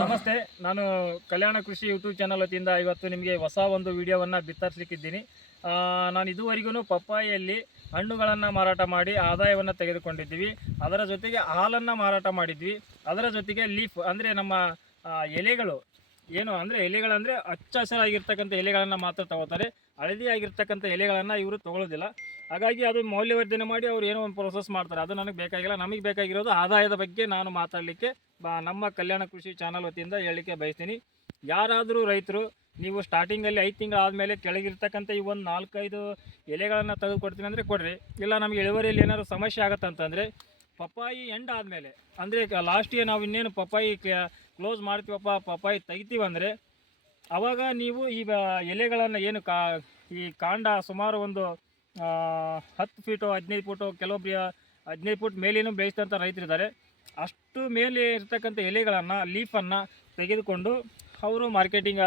ನಮಸ್ತೆ. ನಾನು ಕಲ್ಯಾಣ ಕೃಷಿ ಯೂಟ್ಯೂಬ್ ಚಾನಲ್ ವತಿಯಿಂದ ಇವತ್ತು ನಿಮಗೆ ಹೊಸ ಒಂದು ವಿಡಿಯೋವನ್ನು ಬಿತ್ತರಿಸಲಿಕ್ಕಿದ್ದೀನಿ. ನಾನು ಇದುವರೆಗೂ ಪಪ್ಪಾಯಿಯಲ್ಲಿ ಹಣ್ಣುಗಳನ್ನು ಮಾರಾಟ ಮಾಡಿ ಆದಾಯವನ್ನು ತೆಗೆದುಕೊಂಡಿದ್ದೀವಿ. ಅದರ ಜೊತೆಗೆ ಹಾಲನ್ನು ಮಾರಾಟ ಮಾಡಿದ್ವಿ. ಅದರ ಜೊತೆಗೆ ಲೀಫ್ ಅಂದರೆ ನಮ್ಮ ಎಲೆಗಳು ಏನು ಅಂದರೆ ಎಲೆಗಳಂದರೆ ಹಚ್ಚ ಹಸಿರಾಗಿರ್ತಕ್ಕಂಥ ಎಲೆಗಳನ್ನು ಮಾತ್ರ ತಗೋತಾರೆ. ಹಳದಿ ಆಗಿರ್ತಕ್ಕಂಥ ಎಲೆಗಳನ್ನು ಇವರು ತೊಗೊಳ್ಳೋದಿಲ್ಲ. ಹಾಗಾಗಿ ಅದು ಮೌಲ್ಯವರ್ಧನೆ ಮಾಡಿ ಅವ್ರು ಏನೋ ಒಂದು ಪ್ರೋಸೆಸ್ ಮಾಡ್ತಾರೆ. ಅದು ನನಗೆ ಬೇಕಾಗಿಲ್ಲ. ನಮಗೆ ಬೇಕಾಗಿರೋದು ಆದಾಯದ ಬಗ್ಗೆ ನಾನು ಮಾತಾಡಲಿಕ್ಕೆ ನಮ್ಮ ಕಲ್ಯಾಣ ಕೃಷಿ ಚಾನಲ್ ವತಿಯಿಂದ ಹೇಳಲಿಕ್ಕೆ ಬಯಸ್ತೀನಿ. ಯಾರಾದರೂ ರೈತರು ನೀವು ಸ್ಟಾರ್ಟಿಂಗಲ್ಲಿ 5 ತಿಂಗಳು ಆದಮೇಲೆ ಕೆಳಗಿರ್ತಕ್ಕಂಥ ಈ ಒಂದು 4-5 ಎಲೆಗಳನ್ನು ತೆಗೆದು ಕೊಡ್ತೀನಿ ಅಂದರೆ ಕೊಡ್ರಿ. ಇಲ್ಲ ನಮಗೆ ಇಳುವರಿಯಲ್ಲಿ ಏನಾದರೂ ಸಮಸ್ಯೆ ಆಗುತ್ತಂತಂದರೆ ಪಪ್ಪಾಯಿ ಎಂಡ್ ಆದಮೇಲೆ ಅಂದರೆ ಲಾಸ್ಟಿಗೆ ನಾವು ಇನ್ನೇನು ಪಪ್ಪಾಯಿ ಕ್ಲೋಸ್ ಮಾಡ್ತೀವಪ್ಪ, ಪಪ್ಪಾಯಿ ತೆಗಿತೀವಂದರೆ ಆವಾಗ ನೀವು ಈಗ ಎಲೆಗಳನ್ನು ಏನು ಈ ಕಾಂಡ ಸುಮಾರು ಒಂದು 10 ಫೀಟು 15 ಫೀಟು ಕೆಲವೊಬ್ಬರು 15 ಫೀಟ್ ಮೇಲೇನೂ ಬೇಯಿಸಿದಂಥ ರೈತರಿದ್ದಾರೆ. ಅಷ್ಟು ಮೇಲೆ ಇರ್ತಕ್ಕಂಥ ಎಲೆಗಳನ್ನು ಲೀಫನ್ನು ತೆಗೆದುಕೊಂಡು ಅವರು ಮಾರ್ಕೆಟಿಂಗ್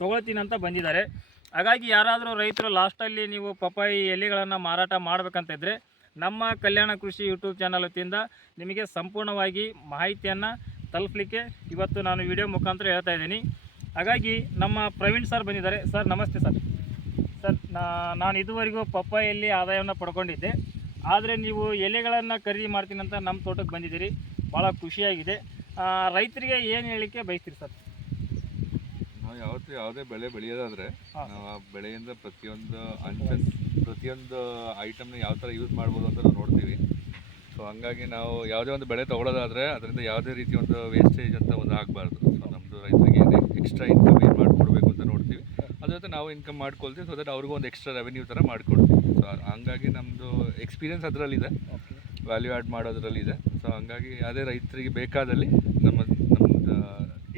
ತೊಗೊಳ್ತೀನಿ ಅಂತ ಬಂದಿದ್ದಾರೆ. ಹಾಗಾಗಿ ಯಾರಾದರೂ ರೈತರು ಲಾಸ್ಟಲ್ಲಿ ನೀವು ಪಪ್ಪಾಯಿ ಎಲೆಗಳನ್ನು ಮಾರಾಟ ಮಾಡಬೇಕಂತ ಇದ್ದರೆ ನಮ್ಮ ಕಲ್ಯಾಣ ಕೃಷಿ ಯೂಟ್ಯೂಬ್ ಚಾನಲ್ ವತಿಯಿಂದ ನಿಮಗೆ ಸಂಪೂರ್ಣವಾಗಿ ಮಾಹಿತಿಯನ್ನು ತಲುಪಲಿಕ್ಕೆ ಇವತ್ತು ನಾನು ವಿಡಿಯೋ ಮುಖಾಂತರ ಹೇಳ್ತಾ ಇದ್ದೀನಿ. ಹಾಗಾಗಿ ನಮ್ಮ ಪ್ರವೀಣ್ ಸರ್ ಬಂದಿದ್ದಾರೆ. ಸರ್ ನಮಸ್ತೆ ಸರ್. ಸರ್ ನಾನು ಇದುವರೆಗೂ ಪಪ್ಪಾಯಲ್ಲಿ ಆದಾಯವನ್ನು ಪಡ್ಕೊಂಡಿದ್ದೆ. ಆದರೆ ನೀವು ಎಲೆಗಳನ್ನು ಖರೀದಿ ಮಾಡ್ತೀನಿ ಅಂತ ನಮ್ಮ ತೋಟಕ್ಕೆ ಬಂದಿದ್ದೀರಿ. ಭಾಳ ಖುಷಿಯಾಗಿದೆ. ರೈತರಿಗೆ ಏನು ಹೇಳಲಿಕ್ಕೆ ಬಯಸ್ತೀರಿ ಸರ್? ನಾವು ಯಾವುದೇ ಬೆಳೆ ಬೆಳೆಯೋದಾದರೆ ನಾವು ಆ ಬೆಳೆಯಿಂದ ಪ್ರತಿಯೊಂದು ಐಟಮ್ನ ಯಾವ ಥರ ಯೂಸ್ ಮಾಡ್ಬೋದು ಅಂತ ನಾವು ನೋಡ್ತೀವಿ. ಸೊ ಹಂಗಾಗಿ ನಾವು ಯಾವುದೇ ಒಂದು ಬೆಳೆ ತೊಗೊಳೋದಾದರೆ ಅದರಿಂದ ಯಾವುದೇ ರೀತಿ ಒಂದು ವೇಸ್ಟೇಜ್ ಅಂತ ಒಂದು ಆಗಬಾರ್ದು. ಸೊ ನಮ್ಮದು ರೈತರಿಗೆ ಎಕ್ಸ್ಟ್ರಾ ಇನ್ಕಮ್ ಏನು ಮಾಡಿಕೊಡ್ಬೇಕು ಅಂತ ನೋಡ್ತೀವಿ. ಅದ್ರ ಜೊತೆ ನಾವು ಇನ್ಕಮ್ ಮಾಡ್ಕೊಳ್ತೀವಿ. ಸೊ ದಟ್ ಅವ್ರಿಗೂ ಒಂದು ಎಕ್ಸ್ಟ್ರಾ ರೆವೆನ್ಯೂ ಥರ ಮಾಡಿಕೊಡ್ತೀವಿ. ಸೊ ಹಂಗಾಗಿ ನಮ್ಮದು ಎಕ್ಸ್ಪೀರಿಯನ್ಸ್ ಅದರಲ್ಲಿದೆ, ವ್ಯಾಲ್ಯೂ ಆ್ಯಡ್ ಮಾಡೋದ್ರಲ್ಲಿದೆ. ಸೊ ಹಂಗಾಗಿ ಯಾವುದೇ ರೈತರಿಗೆ ಬೇಕಾದಲ್ಲಿ ನಮ್ಮದು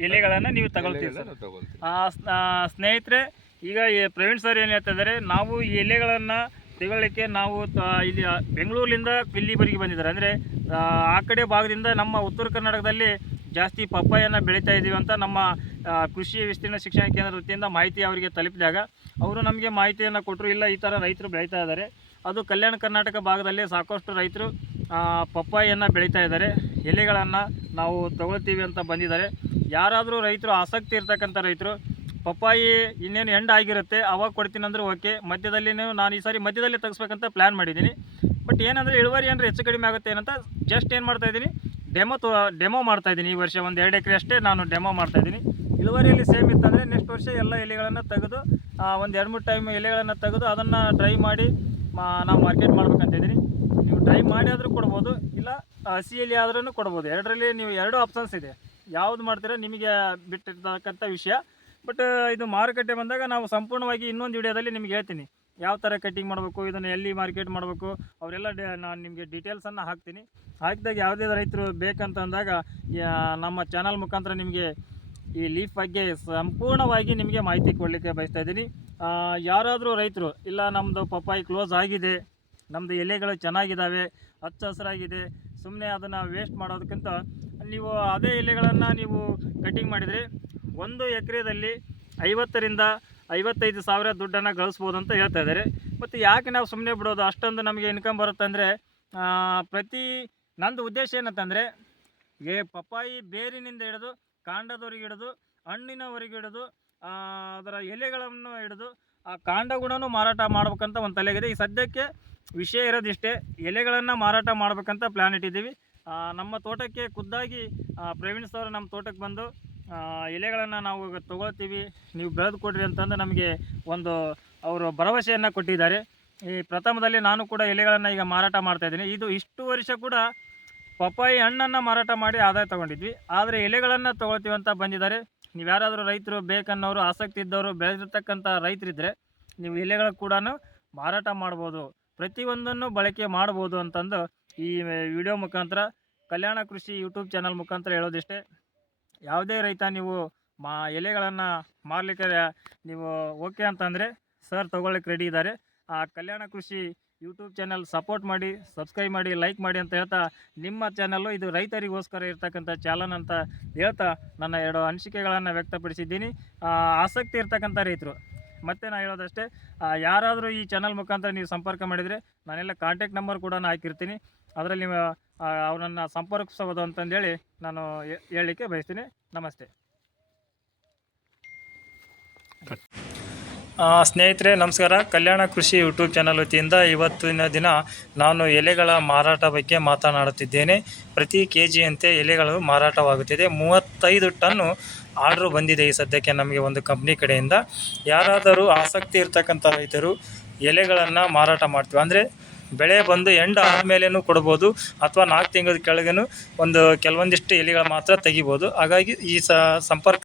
ಎಲೆಗಳನ್ನು ನೀವು ತಗೊಳ್ತೀವಿ. ಸ್ನೇಹಿತರೆ, ಈಗ ಪ್ರವೀಣ್ ಸರ್ ಏನು ಹೇಳ್ತಾ ಇದ್ದಾರೆ, ನಾವು ಈ ಎಲೆಗಳನ್ನು ತೆಗೊಳ್ಳಿಕ್ಕೆ ನಾವು ಇಲ್ಲಿ ಬೆಂಗಳೂರಿನಿಂದ ಇಲ್ಲಿವರೆಗೆ ಬಂದಿದ್ದಾರೆ. ಅಂದರೆ ಆ ಕಡೆ ಭಾಗದಿಂದ ನಮ್ಮ ಉತ್ತರ ಕರ್ನಾಟಕದಲ್ಲಿ ಜಾಸ್ತಿ ಪಪ್ಪಾಯನ್ನು ಬೆಳೀತಾ ಇದ್ದೀವಿ ಅಂತ ನಮ್ಮ ಕೃಷಿ ವಿಸ್ತೀರ್ಣ ಶಿಕ್ಷಣ ಕೇಂದ್ರದ ವತಿಯಿಂದ ಮಾಹಿತಿ ಅವರಿಗೆ ತಲುಪಿದಾಗ ಅವರು ನಮಗೆ ಮಾಹಿತಿಯನ್ನು ಕೊಟ್ಟರು. ಇಲ್ಲ, ಈ ಥರ ರೈತರು ಬೆಳೀತಾ ಇದ್ದಾರೆ. ಅದು ಕಲ್ಯಾಣ ಕರ್ನಾಟಕ ಭಾಗದಲ್ಲಿ ಸಾಕಷ್ಟು ರೈತರು ಪಪ್ಪಾಯಿಯನ್ನು ಬೆಳೀತಾ ಇದ್ದಾರೆ. ಎಲೆಗಳನ್ನು ನಾವು ತಗೊಳ್ತೀವಿ ಅಂತ ಬಂದಿದ್ದಾರೆ. ಯಾರಾದರೂ ರೈತರು ಆಸಕ್ತಿ ಇರ್ತಕ್ಕಂಥ ರೈತರು ಪಪ್ಪಾಯಿ ಇನ್ನೇನು ಎಂಡ್ ಆಗಿರುತ್ತೆ ಅವಾಗ ಕೊಡ್ತೀನಿ ಅಂದರೆ ಓಕೆ. ಮಧ್ಯದಲ್ಲಿ ನಾನು ಈ ಸಾರಿ ಮಧ್ಯದಲ್ಲಿ ತೆಗಿಸ್ಬೇಕಂತ ಪ್ಲ್ಯಾನ್ ಮಾಡಿದ್ದೀನಿ. ಬಟ್ ಏನಂದರೆ ಇಳುವರಿ ಏನಾರ ಹೆಚ್ಚು ಕಡಿಮೆ ಆಗುತ್ತೆ ಏನಂತ ಜಸ್ಟ್ ಏನು ಮಾಡ್ತಾಯಿದ್ದೀನಿ, ಡೆಮೋ ಮಾಡ್ತಾಯಿದ್ದೀನಿ. ಈ ವರ್ಷ ಒಂದು 2 ಎಕರೆ ಅಷ್ಟೇ ನಾನು ಡೆಮೋ ಮಾಡ್ತಾಯಿದ್ದೀನಿ. ಇಳುವರಿಯಲ್ಲಿ ಸೇಮ್ ಇತ್ತಂದರೆ ನೆಕ್ಸ್ಟ್ ವರ್ಷ ಎಲ್ಲ ಎಲೆಗಳನ್ನು ತೆಗೆದು ಒಂದು 2-3 ಟೈಮ್ ಎಲೆಗಳನ್ನು ತೆಗೆದು ಅದನ್ನು ಡ್ರೈ ಮಾಡಿ ನಾವು ಮಾರ್ಕೆಟ್ ಮಾಡ್ಬೇಕಂತಿದ್ದೀನಿ. ನೀವು ಡ್ರೈ ಮಾಡಿ ಆದರೂ ಕೊಡ್ಬೋದು, ಇಲ್ಲ ಹಸಿಯಲ್ಲಿ ಆದ್ರೂ ಕೊಡ್ಬೋದು. ಎರಡರಲ್ಲಿ ನೀವು 2 ಆಪ್ಷನ್ಸ್ ಇದೆ. ಯಾವುದು ಮಾಡ್ತೀರಾ ನಿಮಗೆ ಬಿಟ್ಟಿರ್ತಕ್ಕಂಥ ವಿಷಯ. ಬಟ್ ಇದು ಮಾರುಕಟ್ಟೆ ಬಂದಾಗ ನಾವು ಸಂಪೂರ್ಣವಾಗಿ ಇನ್ನೊಂದು ವಿಡಿಯೋದಲ್ಲಿ ನಿಮಗೆ ಹೇಳ್ತೀನಿ ಯಾವ ಥರ ಕಟ್ಟಿಂಗ್ ಮಾಡಬೇಕು, ಇದನ್ನು ಎಲ್ಲಿ ಮಾರ್ಕೆಟ್ ಮಾಡಬೇಕು, ಅವರೆಲ್ಲ ನಾನು ನಿಮಗೆ ಡೀಟೇಲ್ಸನ್ನು ಹಾಕ್ತೀನಿ. ಹಾಕಿದಾಗ ಯಾವುದೇ ರೈತರು ಬೇಕಂತ ಅಂದಾಗ ನಮ್ಮ ಚಾನಲ್ ಮುಖಾಂತರ ನಿಮಗೆ ಈ ಲೀಫ್ ಬಗ್ಗೆ ಸಂಪೂರ್ಣವಾಗಿ ನಿಮಗೆ ಮಾಹಿತಿ ಕೊಡಲಿಕ್ಕೆ ಬಯಸ್ತಾ ಇದ್ದೀನಿ. ಯಾರಾದರೂ ರೈತರು ಇಲ್ಲ ನಮ್ಮದು ಪಪ್ಪಾಯಿ ಕ್ಲೋಸ್ ಆಗಿದೆ, ನಮ್ಮದು ಎಲೆಗಳು ಚೆನ್ನಾಗಿದ್ದಾವೆ, ಹಚ್ಚ ಹಸಿರಾಗಿದೆ, ಸುಮ್ಮನೆ ಅದನ್ನು ವೇಸ್ಟ್ ಮಾಡೋದಕ್ಕಿಂತ ನೀವು ಅದೇ ಎಲೆಗಳನ್ನು ನೀವು ಕಟ್ಟಿಂಗ್ ಮಾಡಿದರೆ 1 ಎಕರೆದಲ್ಲಿ 50,000 to 55,000 ದುಡ್ಡನ್ನು ಗಳಿಸ್ಬೋದು ಅಂತ ಹೇಳ್ತಾ ಇದ್ದಾರೆ. ಮತ್ತು ಯಾಕೆ ನಾವು ಸುಮ್ಮನೆ ಬಿಡೋದು, ಅಷ್ಟೊಂದು ನಮಗೆ ಇನ್ಕಮ್ ಬರುತ್ತೆ ಅಂದರೆ ನಂದು ಉದ್ದೇಶ ಏನಂತಂದರೆ ಪಪ್ಪಾಯಿ ಬೇರಿನಿಂದ ಹಿಡಿದು ಕಾಂಡದವರೆಗೆ ಹಿಡಿದು ಹಣ್ಣಿನವರೆಗೆ ಹಿಡಿದು ಅದರ ಎಲೆಗಳನ್ನು ಹಿಡಿದು ಆ ಕಾಂಡ ಗುಣನೂ ಮಾರಾಟ ಮಾಡ್ಬೇಕಂತ ಒಂದು ತಲೆಗಿದೆ. ಈ ಸದ್ಯಕ್ಕೆ ವಿಷಯ ಇರೋದಿಷ್ಟೇ, ಎಲೆಗಳನ್ನು ಮಾರಾಟ ಮಾಡ್ಬೇಕಂತ ಪ್ಲ್ಯಾನ್ ಇಟ್ಟಿದ್ದೀವಿ. ನಮ್ಮ ತೋಟಕ್ಕೆ ಖುದ್ದಾಗಿ ಪ್ರವೀಣ್ ಸರ್ ನಮ್ಮ ತೋಟಕ್ಕೆ ಬಂದು ಎಲೆಗಳನ್ನು ನಾವು ತೊಗೊಳ್ತೀವಿ, ನೀವು ಬೆಳೆದು ಕೊಡ್ರಿ ಅಂತಂದು ನಮಗೆ ಒಂದು ಅವರು ಭರವಸೆಯನ್ನು ಕೊಟ್ಟಿದ್ದಾರೆ. ಈ ಪ್ರಥಮದಲ್ಲಿ ನಾನು ಕೂಡ ಎಲೆಗಳನ್ನು ಈಗ ಮಾರಾಟ ಮಾಡ್ತಾಯಿದ್ದೀನಿ. ಇಷ್ಟು ವರ್ಷ ಕೂಡ ಪಪ್ಪಾಯಿ ಹಣ್ಣನ್ನು ಮಾರಾಟ ಮಾಡಿ ಆದಾಯ ತೊಗೊಂಡಿದ್ವಿ. ಆದರೆ ಎಲೆಗಳನ್ನು ತೊಗೊಳ್ತೀವಿ ಅಂತ ಬಂದಿದ್ದಾರೆ. ನೀವು ಯಾರಾದರೂ ರೈತರು ಬೇಕನ್ನೋರು, ಆಸಕ್ತಿ ಇದ್ದವರು, ಬೆಳೆದಿರ್ತಕ್ಕಂಥ ರೈತರಿದ್ದರೆ ನೀವು ಎಲೆಗಳು ಕೂಡ ಮಾರಾಟ ಮಾಡ್ಬೋದು, ಪ್ರತಿಯೊಂದನ್ನು ಬಳಕೆ ಮಾಡ್ಬೋದು ಅಂತಂದು ಈ ವಿಡಿಯೋ ಮುಖಾಂತರ ಕಲ್ಯಾಣ ಕೃಷಿ ಯೂಟ್ಯೂಬ್ ಚಾನಲ್ ಮುಖಾಂತರ ಹೇಳೋದಿಷ್ಟೇ. ಯಾವುದೇ ರೈತ ನೀವು ಎಲೆಗಳನ್ನು ಮಾರಲಿಕ್ಕೆ ನೀವು ಓಕೆ ಅಂತಂದರೆ ಸರ್ ತೊಗೊಳ್ಳಿಕ್ಕೆ ರೆಡಿ ಇದ್ದಾರೆ. ಕಲ್ಯಾಣ ಕೃಷಿ ಯೂಟ್ಯೂಬ್ ಚಾನಲ್ ಸಪೋರ್ಟ್ ಮಾಡಿ, ಸಬ್ಸ್ಕ್ರೈಬ್ ಮಾಡಿ, ಲೈಕ್ ಮಾಡಿ ಅಂತ ಹೇಳ್ತಾ, ನಿಮ್ಮ ಚಾನಲ್ಲು ಇದು ರೈತರಿಗೋಸ್ಕರ ಇರ್ತಕ್ಕಂಥ ಚಾನಲ್ ಅಂತ ಹೇಳ್ತಾ ನನ್ನ 2 ಅನಿಸಿಕೆಗಳನ್ನು ವ್ಯಕ್ತಪಡಿಸಿದ್ದೀನಿ. ಆಸಕ್ತಿ ಇರ್ತಕ್ಕಂಥ ರೈತರು ಮತ್ತೆ ನಾನು ಹೇಳೋದಷ್ಟೇ, ಯಾರಾದರೂ ಈ ಚಾನಲ್ ಮುಖಾಂತರ ನೀವು ಸಂಪರ್ಕ ಮಾಡಿದರೆ ನಾನೆಲ್ಲ ಕಾಂಟ್ಯಾಕ್ಟ್ ನಂಬರ್ ಕೂಡ ಹಾಕಿರ್ತೀನಿ. ಅದರಲ್ಲಿ ಅವರನ್ನು ಸಂಪರ್ಕಿಸಬಹುದು ಅಂತಂದೇಳಿ ನಾನು ಹೇಳಲಿಕ್ಕೆ ಬಯಸ್ತೀನಿ. ನಮಸ್ತೆ. ಸ್ನೇಹಿತರೆ ನಮಸ್ಕಾರ. ಕಲ್ಯಾಣ ಕೃಷಿ ಯೂಟ್ಯೂಬ್ ಚಾನಲ್ ವತಿಯಿಂದ ಇವತ್ತಿನ ದಿನ ನಾನು ಎಲೆಗಳ ಮಾರಾಟ ಬಗ್ಗೆ ಮಾತನಾಡುತ್ತಿದ್ದೇನೆ. ಪ್ರತಿ ಕೆಜಿಯಂತೆ ಎಲೆಗಳು ಮಾರಾಟವಾಗುತ್ತಿದೆ. 35 ಟನ್ನು ಆರ್ಡ್ರು ಬಂದಿದೆ ಈ ಸದ್ಯಕ್ಕೆ ನಮಗೆ ಒಂದು ಕಂಪ್ನಿ ಕಡೆಯಿಂದ. ಯಾರಾದರೂ ಆಸಕ್ತಿ ಇರ್ತಕ್ಕಂಥ ರೈತರು ಎಲೆಗಳನ್ನು ಮಾರಾಟ ಮಾಡ್ತೀವಿ ಅಂದರೆ ಬೆಳೆ ಬಂದು ಎಂಡ್ ಆದಮೇಲೆನೂ ಕೊಡ್ಬೋದು, ಅಥವಾ 4 ತಿಂಗಳ ಕೆಳಗೂ ಕೆಲವೊಂದಿಷ್ಟು ಎಲೆಗಳು ಮಾತ್ರ ತೆಗಿಬೋದು. ಹಾಗಾಗಿ ಈ ಸಂಪರ್ಕ